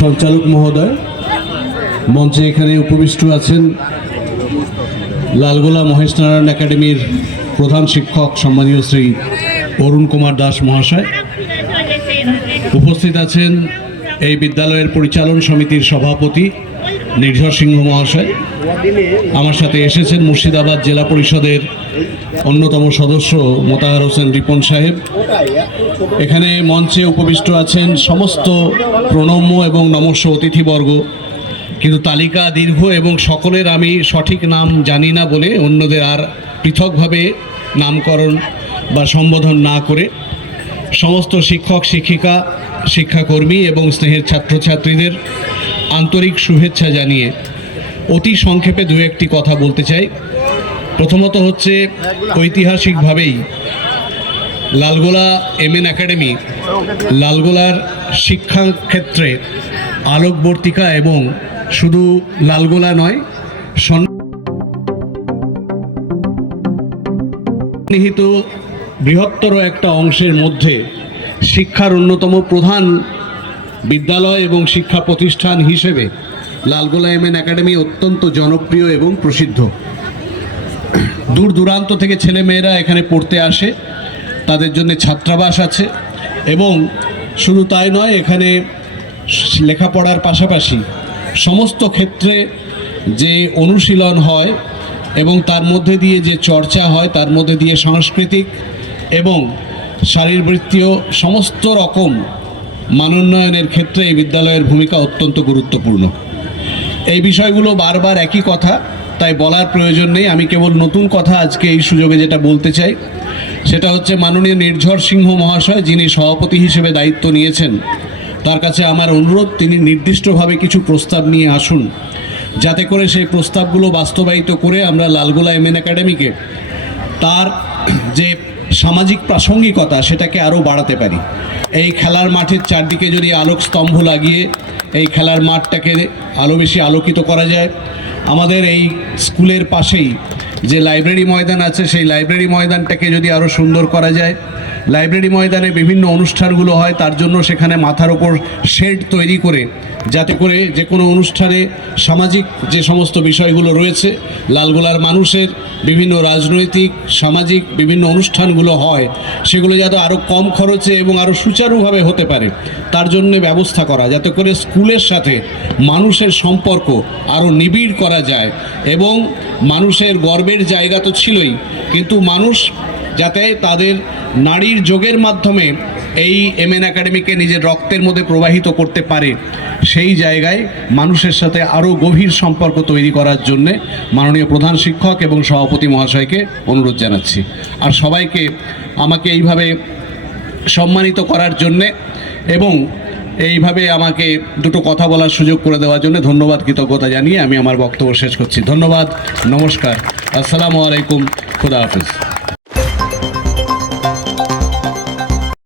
সঞ্চালক মহোদয়, মঞ্চে এখানে উপবিষ্ট আছেন লালগোলা মহেশ নারায়ণ একাডেমির প্রধান শিক্ষক সম্মানীয় শ্রী অরুণ কুমার দাস মহাশয়। উপস্থিত আছেন এই বিদ্যালয়ের পরিচালন সমিতির সভাপতি নির্ঝর সিংহ মহাশয়। আমার সাথে এসেছেন মুর্শিদাবাদ জেলা পরিষদের অন্যতম সদস্য মোতাহার হোসেন রিপন সাহেব। এখানে মঞ্চে উপবিষ্ট আছেন সমস্ত প্রণম্য এবং নমস্য অতিথিবর্গ। কিন্তু তালিকা দীর্ঘ এবং সকলের আমি সঠিক নাম জানি না বলে অন্যদের আর পৃথকভাবে নামকরণ বা সম্বোধন না করে সমস্ত শিক্ষক, শিক্ষিকা, শিক্ষাকর্মী এবং স্নেহের ছাত্রছাত্রীদের আন্তরিক শুভেচ্ছা জানিয়ে অতি সংক্ষেপে দু একটি কথা বলতে চাই। প্রথমত হচ্ছে, ঐতিহাসিকভাবেই লালগোলা এম এন একাডেমি লালগোলার শিক্ষা ক্ষেত্রে আলোকবর্তিকা এবং শুধু লালগোলা নয় নিহিত বৃহত্তর একটা অংশের মধ্যে শিক্ষার অন্যতম প্রধান বিদ্যালয় এবং শিক্ষা প্রতিষ্ঠান হিসেবে লালগোলা এম এন একাডেমি অত্যন্ত জনপ্রিয় এবং প্রসিদ্ধ। দূর দূরান্ত থেকে ছেলেমেয়েরা এখানে পড়তে আসে, তাদের জন্য ছাত্রাবাস আছে এবং শুধু তাই নয়, এখানে লেখাপড়ার পাশাপাশি সমস্ত ক্ষেত্রে যে অনুশীলন হয় এবং তার মধ্যে দিয়ে যে চর্চা হয়, তার মধ্যে দিয়ে সাংস্কৃতিক এবং শারীরবৃত্তীয় সমস্ত রকম মানোন্নয়নের ক্ষেত্রে এই বিদ্যালয়ের ভূমিকা অত্যন্ত গুরুত্বপূর্ণ। এই বিষয়গুলো বারবার একই কথা, তাই বলার প্রয়োজন নেই। আমি কেবল নতুন কথা আজকে এই সুযোগে যেটা বলতে চাই, সেটা হচ্ছে মাননীয় নির্ঝর সিংহ মহাশয় যিনি সভাপতি হিসেবে দায়িত্ব নিয়েছেন, তার কাছে আমার অনুরোধ, তিনি নির্দিষ্টভাবে কিছু প্রস্তাব নিয়ে আসুন। যাতে করে সেই প্রস্তাবগুলো বাস্তবায়িত করে আমরা লালগোলা এম এন একাডেমিকে তার যে সামাজিক প্রাসঙ্গিকতা সেটাকে আরও বাড়াতে পারি। এই খেলার মাঠের চারদিকে যদি আলোক স্তম্ভ লাগিয়ে এই খেলার মাঠটাকে আলো বেশি আলোকিত করা যায়। আমাদের এই স্কুলের পাশেই যে লাইব্রেরি ময়দান আছে, সেই লাইব্রেরি ময়দানটাকে যদি আরও সুন্দর করা যায় লাইব্রেরি ময়দানে বিভিন্ন অনুষ্ঠানগুলো হয়, তার জন্য সেখানে মাথার ওপর শেড তৈরি করে, যাতে করে যে কোনো অনুষ্ঠানে সামাজিক যে সমস্ত বিষয়গুলো রয়েছে, লালগোলার মানুষের বিভিন্ন রাজনৈতিক, সামাজিক বিভিন্ন অনুষ্ঠানগুলো হয়, সেগুলো যাতে আরও কম খরচে এবং আরও সুচারুভাবে হতে পারে, তার জন্য ব্যবস্থা করা, যাতে করে স্কুলের সাথে মানুষের সম্পর্ক আরও নিবিড় করা যায়, এবং মানুষের গর্বের জায়গা তো ছিলই, কিন্তু মানুষ যাতে তাদের নারীর যোগের মাধ্যমে এই এমএন একাডেমিকে নিজের রক্তের মধ্যে প্রবাহিত করতে পারে, সেই জায়গায় মানুষের সাথে আরও গভীর সম্পর্ক তৈরি করার জন্যে মাননীয় প্রধান শিক্ষক এবং সভাপতি মহাশয়কে অনুরোধ জানাচ্ছি। আর সবাইকে আমাকে এইভাবে সম্মানিত করার জন্যে এবং এইভাবে আমাকে দুটো কথা বলার সুযোগ করে দেওয়ার জন্য ধন্যবাদ, কৃতজ্ঞতা জানিয়ে আমি আমার বক্তব্য শেষ করছি। ধন্যবাদ, নমস্কার, আসসালামু আলাইকুম, খুদা হাফিজ।